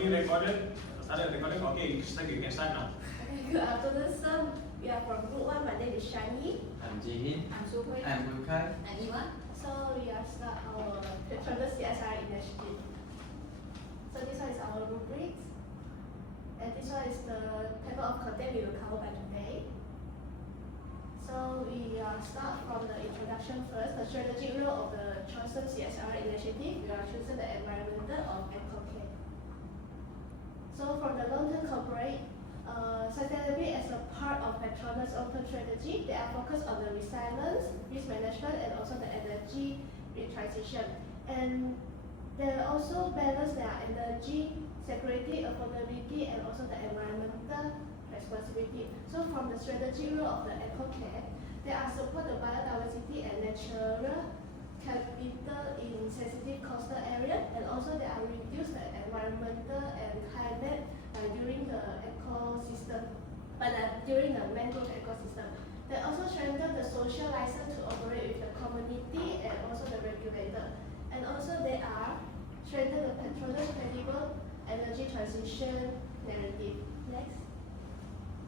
Recording recorded. Started recording. Okay, you can start now. Okay, good afternoon, sir. We are from Group 1. My name is Shani. I'm Jihin. I'm Suhui. I'm Wilkai. I'm Iwan. So we are start our Patronus CSR initiative. So this one is our rubrics. And this one is the table of content we will cover by today. So we start from the introduction first. The strategic role of the chosen CSR initiative. We are choosing the environmental of MKT. So from the long-term corporate, sustainability as a part of Patronus' long-term strategy, they are focused on the resilience, risk management, and also the energy transition. And they also balance their energy, security, affordability, and also the environmental responsibility. So from the strategic role of the EcoCare, they are support the biodiversity and natural capital in sensitive coastal area, and also they are reduce the environmental and climate during the ecosystem, during the mangrove ecosystem. They also strengthen the social license to operate with the community and also the regulator. And also they are strengthen the Patronus credible energy transition narrative. Next.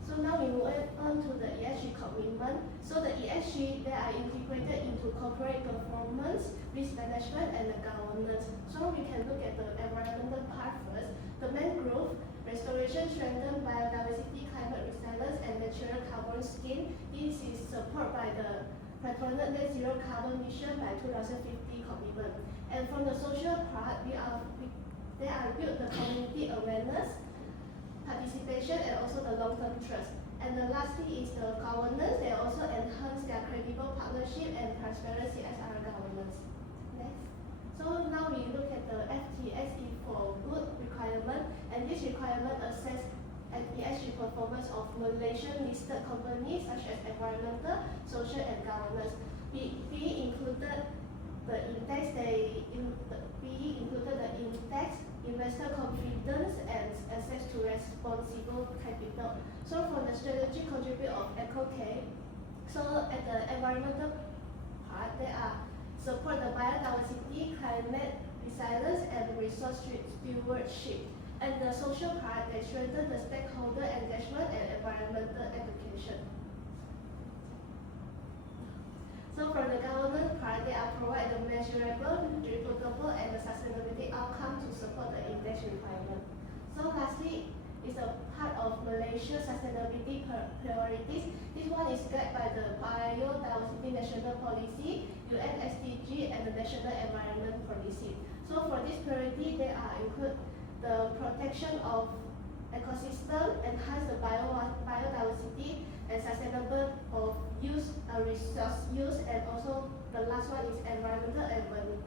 So now we move on to the ESG commitment. So the ESG, they are integrated into corporate performance, risk management, and the governance. So we can look at the environmental part first. The mangrove restoration, strengthen biodiversity, climate resilience, and natural carbon sink. This is supported by the Patronus Net Zero Carbon Mission by 2050 commitment. And from the social part, they are built the community awareness, participation, and also the long-term trust. And the lastly is the governance. They also enhance their credible partnership and transparency as our governance. Next. So now we look at the FTSE for good requirement, and this requirement assess an ESG performance of Malaysian listed companies such as environmental, social, and governance. Being included the index, investor confidence, and access to responsible capital. So for the strategic contribute of EcoCare, so at the environmental part, they are support the biodiversity, climate resilience, and resource stewardship. And the social part, they strengthen the stakeholder engagement and environmental education. So from the government part, they are provide the measurable, replicable, and the sustainability outcome to support the index requirement. So lastly, is a part of Malaysia's sustainability priorities. This one is guided by the Biodiversity National Policy, UN SDG, and the National Environment Policy. So for this priority, they are include the protection of ecosystem, enhance the biodiversity, and sustainable of resource use, and also the last one is environmental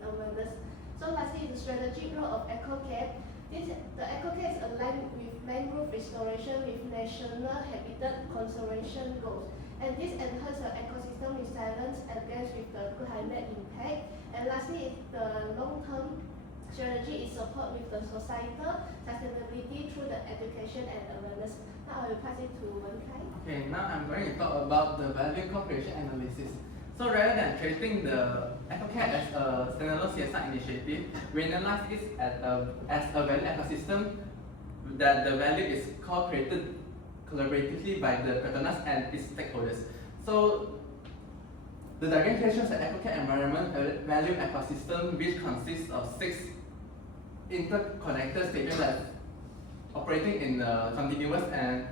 awareness. So lastly, the strategic role of EcoCare. The EcoCare is aligned with mangrove restoration with national habitat conservation goals, and this enhances the ecosystem resilience against with the climate impact. And lastly, the long-term strategy is support with the societal sustainability through the education and awareness. Now I will pass it to Wenkai. Okay, now I'm going to talk about the value co-creation analysis. So rather than treating the EcoCare as a standalone CSR initiative, we analyze it as a value ecosystem that the value is co-created collaboratively by the Patronus and its stakeholders. So the diagram here shows the EcoCare environment value ecosystem, which consists of 6 interconnected stages that operating in the continuous and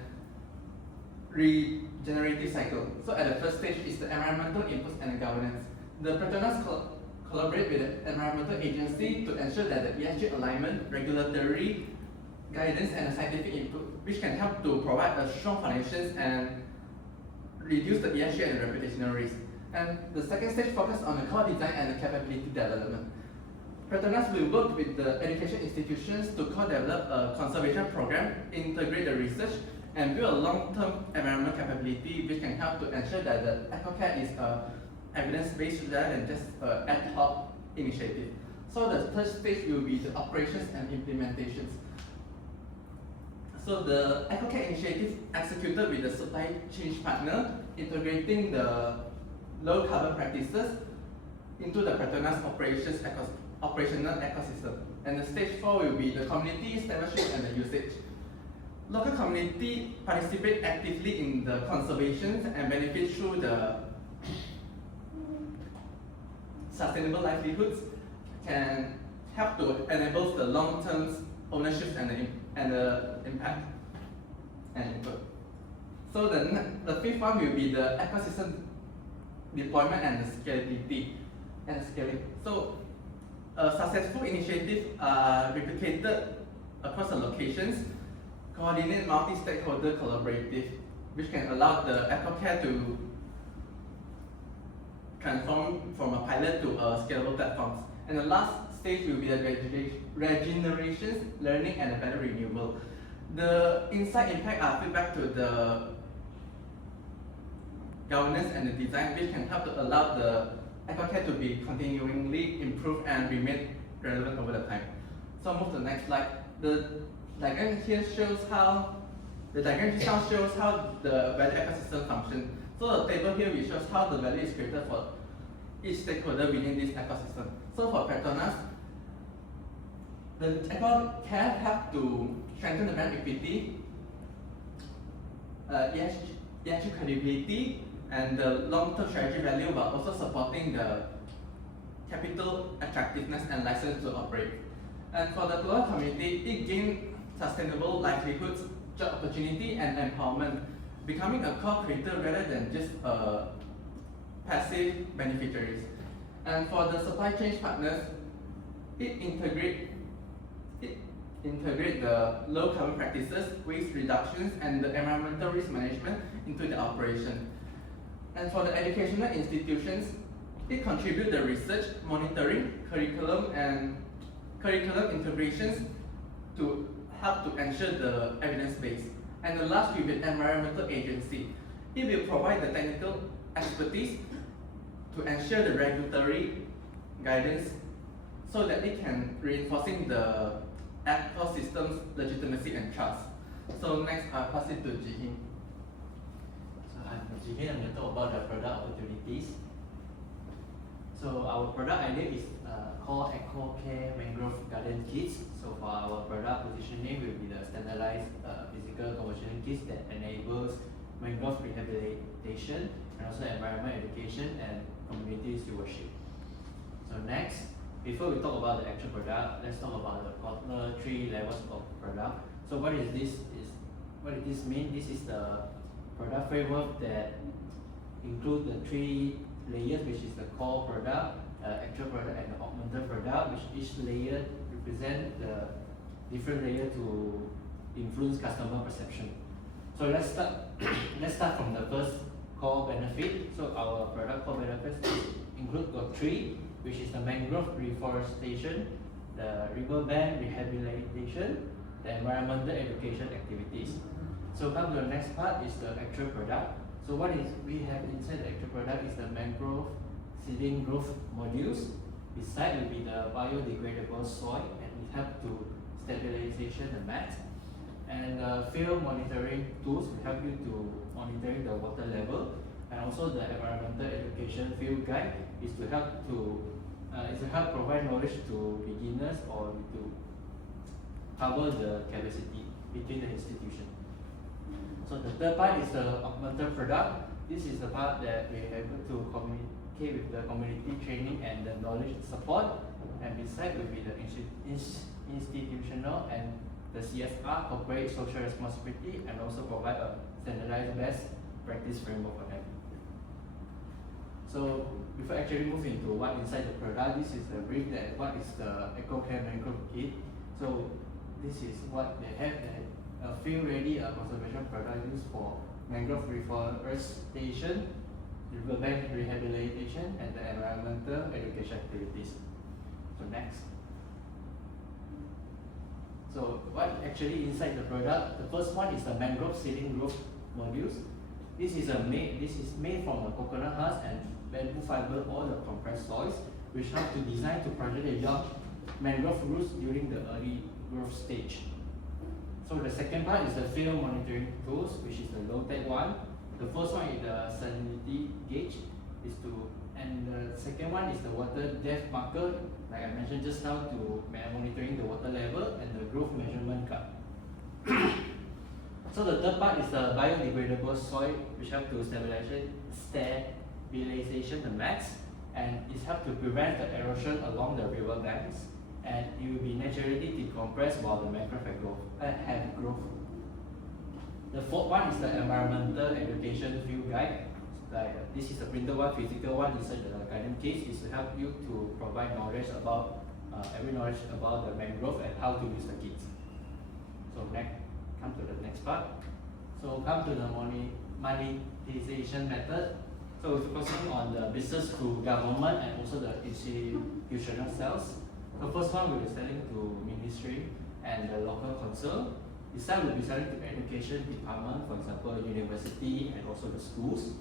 regenerative cycle. So at the first stage is the environmental inputs and governance. The Patronus collaborate with the environmental agency to ensure that the ESG alignment, regulatory guidance, and the scientific input, which can help to provide a strong foundations and reduce the ESG and reputational risk. And the second stage focuses on the core design and the capability development. Patronus will work with the education institutions to co-develop a conservation program, integrate the research, and build a long-term environmental capability which can help to ensure that the EcoCare is evidence-based rather than just an ad hoc initiative. So the third stage will be the operations and implementations. So the EcoCare initiative executed with the supply chain partner, integrating the low carbon practices into the Patronus operational ecosystem. And the stage 4 will be the community stewardship and the usage. Local community participate actively in the conservation and benefit through the sustainable livelihoods, can help to enable the long-term ownership and the impact and input. So the fifth one will be the ecosystem deployment and the scalability and scaling. So successful initiatives are replicated across the locations, coordinate multi-stakeholder collaborative, which can allow the EcoCare to transform from a pilot to a scalable platforms. And the last stage will be the regeneration, learning, and value renewal. The insight impact are feedback to the governance and the design, which can help to allow the EcoCare to be continually improved and remain relevant over the time. So move to the next slide. The diagram here shows how the value ecosystem functions. So the table here which shows how the value is created for each stakeholder within this ecosystem. So for Petronas, the EcoCare help to strengthen the brand equity, ESG credibility, and the long-term strategy value, while also supporting the capital attractiveness and license to operate. And for the global community, it gains sustainable livelihoods, job opportunity, and empowerment, becoming a core creator rather than just a passive beneficiaries. And for the supply chain partners, it integrate the low carbon practices, waste reductions, and the environmental risk management into the operation. And for the educational institutions, it contributes the research, monitoring, curriculum integrations to help to ensure the evidence base. And the last will be the environmental agency. It will provide the technical expertise to ensure the regulatory guidance so that it can reinforcing the ecosystem's legitimacy and trust. So next, I'll pass it to Jihin. So I'm Jihin. I'm going to talk about the product opportunities. So our product idea is called EcoCare Mangrove Garden Kits. So for our product position name will be the standardized physical conversion kits that enables mangrove rehabilitation and also environment education and community stewardship. So next, before we talk about the actual product, let's talk about the quarter 3 levels of product. So what does this mean? This is the product framework that include the 3 layers, which is the core product, actual product, and the augmented product, which each layer represent the different layer to influence customer perception. So let's start from the first core benefit. So our product core benefits include got 3, which is the mangrove reforestation, the riverbank rehabilitation, the environmental education activities. So come to the next part is the actual product. So what is we have inside the actual product is the mangrove seeding growth modules. Beside will be the biodegradable soil, and it help to stabilization the mat. And field monitoring tools will help you to monitoring the water level. And also the environmental education field guide is to help provide knowledge to beginners or to cover the capacity between the institution. So the third part is the augmented product. This is the part that we are able to communicate with the community training and the knowledge support. And beside will be the institutional and the CSR, corporate social responsibility, and also provide a standardized best practice framework for them. So before actually move into what inside the product, this is a brief that what is the EcoCare Mangrove Kit. So this is what they have, a field-ready conservation product used for mangrove reforestation, riverbank rehabilitation, and the environmental education activities. So next. So what actually inside the product? The first one is the mangrove seeding growth modules. This is made from a coconut husk and bamboo fiber or the compressed soils, which help to design to project the young mangrove roots during the early growth stage. So the second part is the field monitoring tools, which is the low-tech one. The first one is the salinity gauge, is to And the second one is the water depth marker, like I mentioned just now, to monitoring the water level, and the growth measurement card. So the third part is the biodegradable soil, which help to stabilization the mats, and it helps to prevent the erosion along the river banks, and it will be naturally decompressed while the mangrove have growth. The fourth one is the environmental education field guide. Like this is the printed one, physical one inside the guidance case, is to help you to provide knowledge about every knowledge about the mangrove and how to use the kits. So next, come to the next part. So come to the monetization method. So it's focusing on the business to government and also the institutional sales. The first one will be selling to ministry and the local council. The side will be selling to education department, for example, university and also the schools,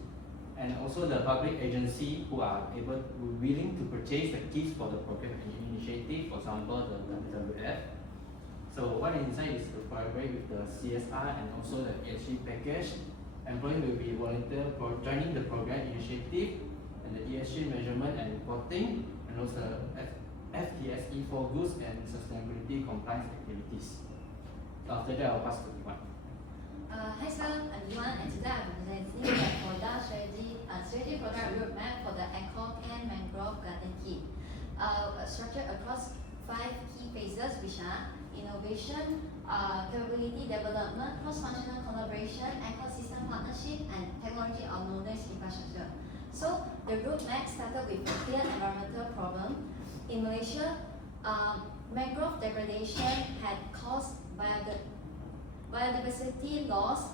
and also the public agency who are willing to purchase the kits for the program initiative, for example, the WWF. So what inside is to collaborate with the CSR and also the ESG package. Employees will be volunteer for joining the program initiative and the ESG measurement and reporting, and also FTSE for goods and sustainability compliance activities. So after that, I'll pass to Iwan. Hi sir, I'm Iwan, and today I'm presenting the product strategy product roadmap for the EcoCare Mangrove Garden Kit. Structured across 5 key phases, which are innovation, capability development, cross-functional collaboration, ecosystem partnership, and technology of knowledge infrastructure. So the roadmap started with a clear environmental problem. In Malaysia, mangrove degradation had caused biodiversity loss,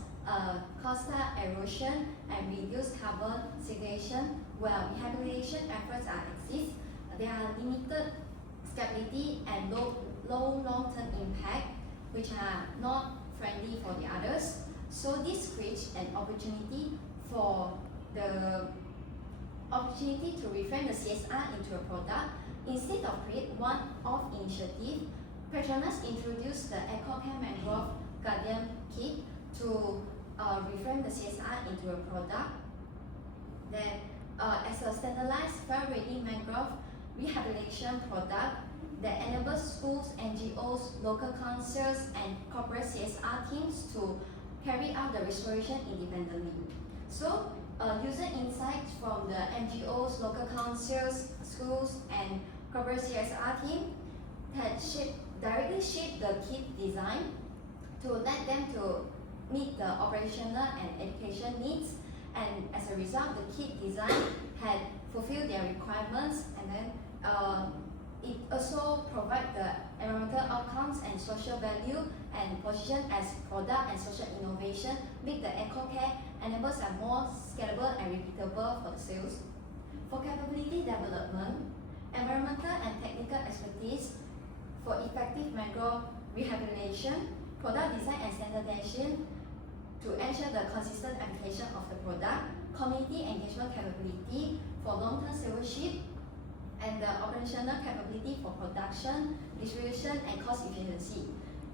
coastal erosion, and reduced carbon sequestration. While rehabilitation efforts exist, there are limited scalability and low long-term impact, which are not friendly for the others. So this creates an opportunity to reframe the CSR into a product. Instead of create one-off initiative, Petronas introduced the EcoCare Mangrove Guardian Kit to reframe the CSR into a product that as a standardized, fair-ready mangrove rehabilitation product that enables schools, NGOs, local councils, and corporate CSR teams to carry out the restoration independently. So, user insights from the NGOs, local councils, schools, and corporate CSR team had directly shaped the kit design to let them to meet the operational and education needs, and as a result, the kit design had fulfilled their requirements, and then it also provides the environmental outcomes and social value, and position as product and social innovation, make the EcoCare enables a more scalable and repeatable for the sales. For capability development, environmental and technical expertise for effective mangrove rehabilitation, product design and standardization to ensure the consistent application of the product, community engagement capability for long-term stewardship, and the operational capability for production, distribution, and cost efficiency.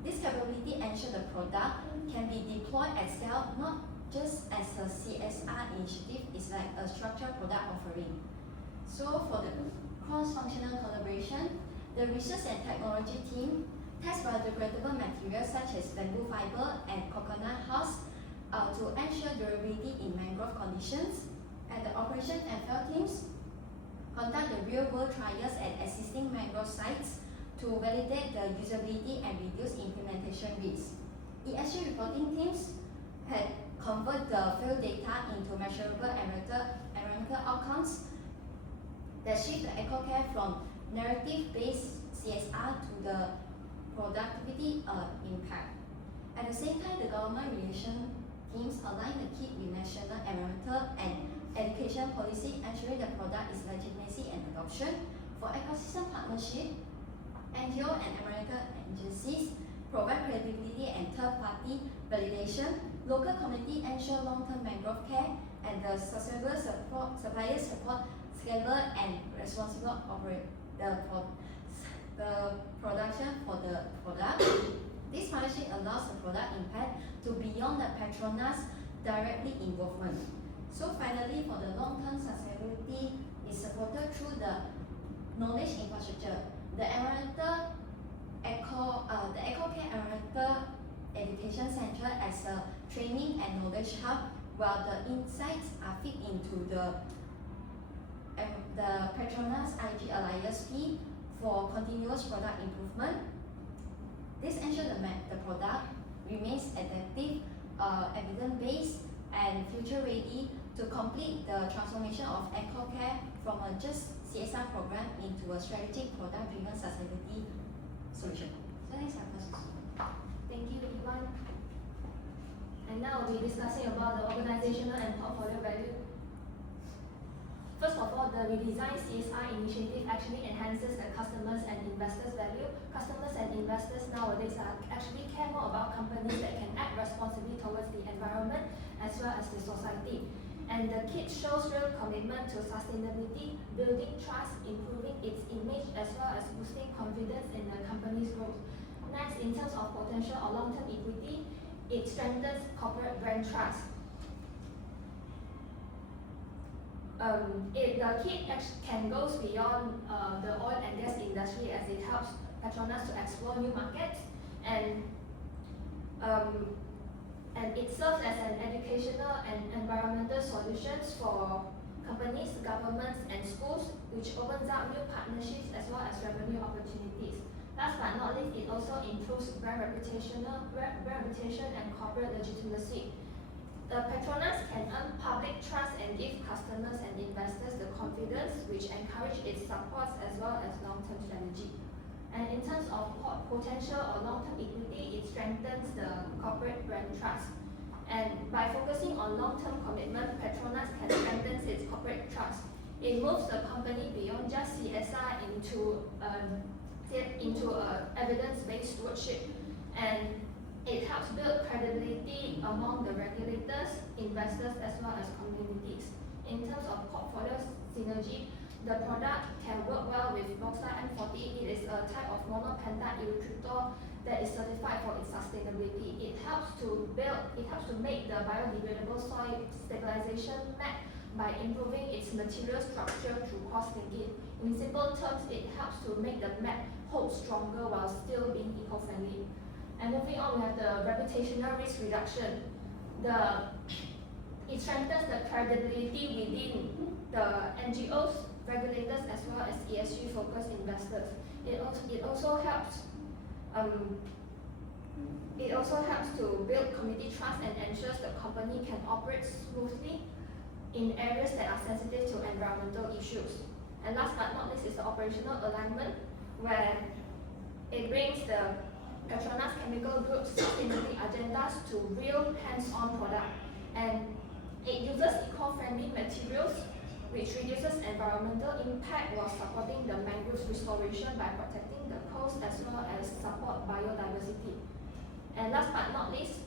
This capability ensures the product can be deployed at scale, not just as a CSR initiative, it's like a structured product offering. So for the cross-functional collaboration, the research and technology team test biodegradable materials such as bamboo fiber and coconut husk to ensure durability in mangrove conditions. And the operation and field teams conduct the real-world trials at existing mangrove sites to validate the usability and reduce implementation risks. ESG reporting teams had convert the field data into measurable environmental outcomes that shift the EcoCare from narrative-based CSR to the productivity impact. At the same time, the government relation teams align the kit with national environmental and education policy, ensuring the product is legitimacy and adoption. For ecosystem partnership, NGO and environmental agencies provide credibility and third-party validation. Local community ensure long-term mangrove care, and the sustainable suppliers support scalable and responsible the production for the product. This partnership allows the product impact to beyond the Petronas directly involvement. So finally, for the long-term sustainability is supported through the knowledge infrastructure. The EcoCare Environmental Education Center as a training and knowledge hub, while the insights are fit into the Petronas IG Alliance Fee for continuous product improvement. This ensures the product remains adaptive, evidence-based, and future-ready to complete the transformation of EcoCare from a just CSR program into a strategic product-driven sustainability solution. So next our first. Thank you, Ivan. And now we'll be discussing about the organizational and portfolio value. First of all, the redesigned CSR initiative actually enhances the customers and investors' value. Customers and investors nowadays actually care more about companies that can act responsibly towards the environment as well as the society. And the kit shows real commitment to sustainability, building trust, improving its image, as well as boosting confidence in the company's growth. Next, in terms of potential or long-term equity, it strengthens corporate brand trust. The kit can go beyond the oil and gas industry as it helps Petronas to explore new markets, and it serves as an educational and environmental solutions for companies, governments, and schools, which opens up new partnerships as well as revenue opportunities. Last but not least, it also improves brand reputation and corporate legitimacy. Petronas can earn public trust and give customers and investors the confidence which encourage its supports as well as long-term strategy. And in terms of potential or long-term equity, it strengthens the corporate brand trust. And by focusing on long-term commitment, Petronas can strengthen its corporate trust. It moves the company beyond just CSR into evidence-based stewardship, and it helps build credibility among the regulators, investors, as well as communities. In terms of portfolio synergy, the product can work well with bauxite M40. It is a type of monopentane erythritol that is certified for its sustainability. It helps to make the biodegradable soil stabilization mat by improving its material structure through cross-linking. In simple terms, it helps to make the mat hold stronger while still being eco-friendly. And moving on, we have the reputational risk reduction. It strengthens the credibility within the NGOs, regulators, as well as ESG-focused investors. It also helps to build community trust and ensures the company can operate smoothly in areas that are sensitive to environmental issues. And last but not least is the operational alignment, where it brings the Petronas Chemical Group's sustainability agendas to real hands-on product, and it uses eco-friendly materials which reduces environmental impact while supporting the mangroves restoration by protecting the coast as well as support biodiversity. And last but not least,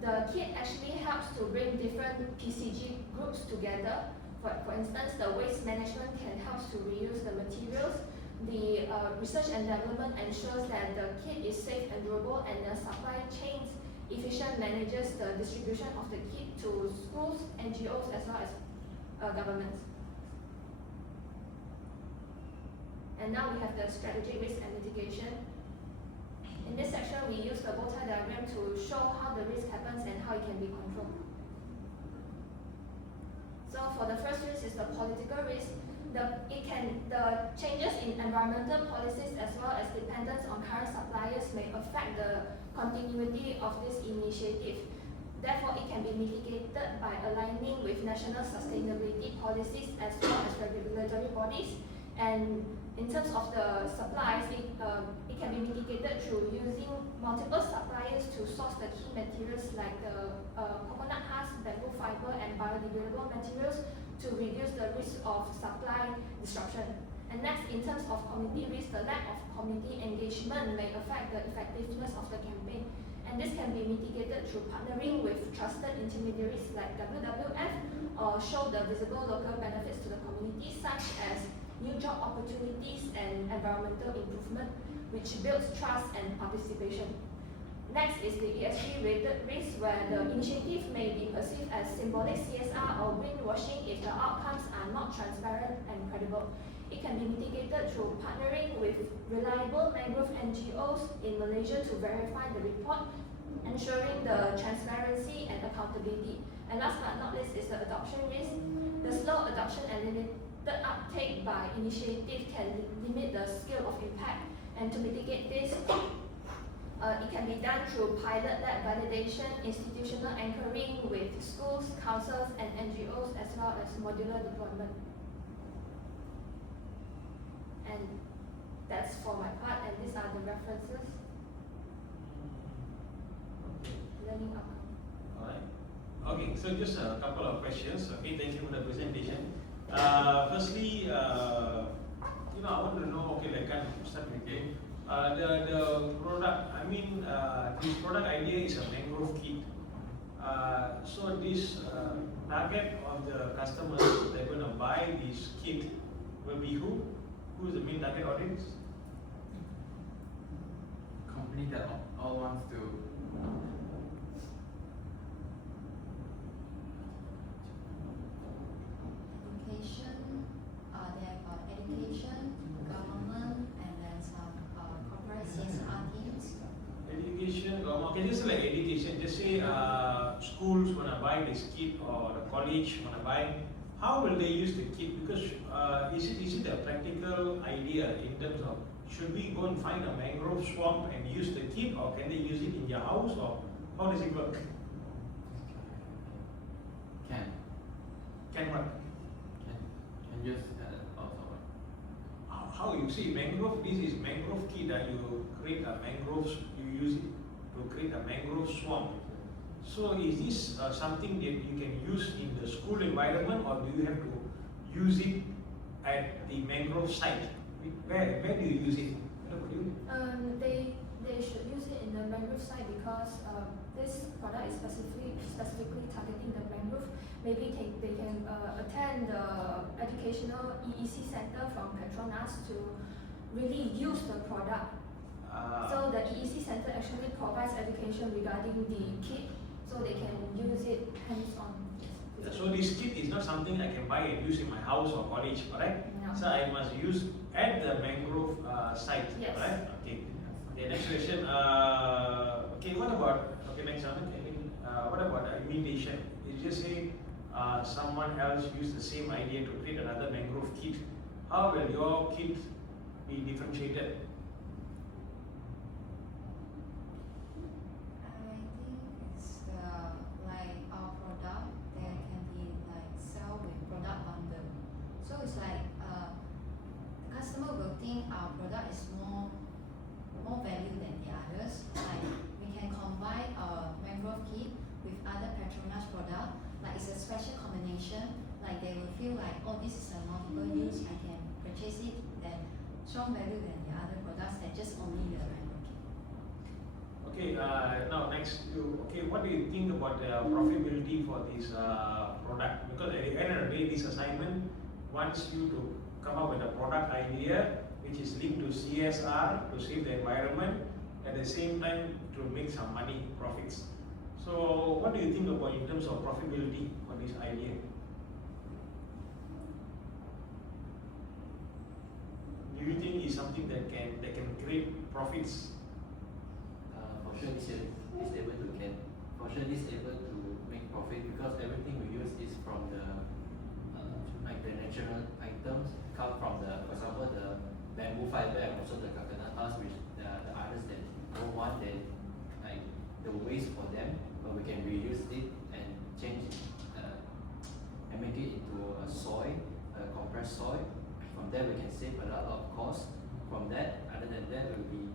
the kit actually helps to bring different PCG groups together. For instance, the waste management can help to reuse the materials. The research and development ensures that the kit is safe and durable, and the supply chains efficient manages the distribution of the kit to schools, NGOs, as well as governments. And now we have the strategic risk and mitigation. In this section, we use the bow tie diagram to show how the risk happens and how it can be controlled. So for the first risk is the political risk. The changes in environmental policies as well as dependence on current suppliers may affect the continuity of this initiative. Therefore, it can be mitigated by aligning with national sustainability policies as well as regulatory bodies. And in terms of the supplies, it can be mitigated through using multiple suppliers to source the key materials like the coconut husk, bamboo fiber, and biodegradable materials to reduce the risk of supply disruption. And next, in terms of community risk, the lack of community engagement may affect the effectiveness of the campaign. And this can be mitigated through partnering with trusted intermediaries like WWF, or show the visible local benefits to the community, such as new job opportunities and environmental improvement, which builds trust and participation. Next is the ESG-related risk, where the initiative may be perceived as symbolic CSR or greenwashing if the outcomes are not transparent and credible. It can be mitigated through partnering with reliable mangrove NGOs in Malaysia to verify the report, ensuring the transparency and accountability. And last but not least is the adoption risk. The slow adoption and limited uptake by initiative can limit the scale of impact. And to mitigate this, it can be done through pilot-led validation, institutional anchoring with schools, councils, and NGOs, as well as modular deployment. And that's for my part, and these are the references. Learning outcome. Alright. Okay, so just a couple of questions. Okay, thank you for the presentation. Firstly, I want to know, okay, like kind of start with the product. I mean, this product idea is a mangrove kit. So this target of the customers that are going to buy this kit will be who? Who is the main target audience? Company that all wants to Education, they have education, government, and then some corporate CSR teams. Education, can you say like education? Just say schools want to buy this kit or the college want to buy. How will they use the kit? Because is it a practical idea in terms of should we go and find a mangrove swamp and use the kit, or can they use it in their house, or how does it work? can Can what? use also. How you see mangrove? This is mangrove kit that you create a mangrove. You use it to create a mangrove swamp. So is this something that you can use in the school environment, or do you have to use it at the mangrove site? Where do you use it? They should use it in the mangrove site because this product is specifically targeting the mangrove. Maybe they can attend the educational EEC center from Petronas to really use the product. So the EEC center actually provides education regarding the kit, so they can use it hands-on. So this kit is not something I can buy and use in my house or college, correct? No. So I must use at the mangrove site, Yes. right? Okay. Okay, next question. Okay, what about, okay, next one. Okay, what about imitation? You just say someone else used the same idea to create another mangrove kit. How will your kit be differentiated? I think it's like our product, there can be like sell with product bundle. So it's like the customer will think our product is more value than the others. Like we can combine a mangrove kit with other Petronas product. Like it's a special combination. Like they will feel like, oh, this is a multiple use. I can purchase it and strong value than the other products that just only the mangrove kit. Okay, now next, what do you think about the profitability for this product? Because at the end of the day, this assignment wants you to come up with a product idea which is linked to CSR, to save the environment, at the same time to make some money, profits. So what do you think about in terms of profitability for this idea? Do you think it's something that can create profits? For sure this is able to make profit because everything we use is from the like the natural items come from the, for example, the bamboo fiber and also the coconut husk, which the others that don't want, they like the waste for them, but we can reuse it and change and make it into a soil, a compressed soil. From there we can save a lot of cost. From that, other than that will be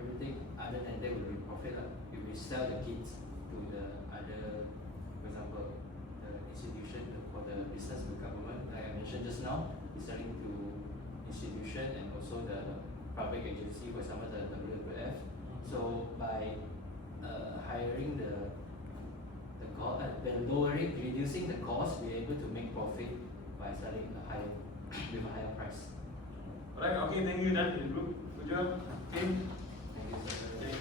everything. Other than that will be profit. If we sell the kits to the other, for example, the institution for the business, the government, like I mentioned just now, is selling to institution and also the public agency, for example, the WWF. So by hiring reducing the cost, we're able to make profit by selling with a higher price. Alright, okay, thank you, done. Good job. Okay. Thank you, sir. Okay.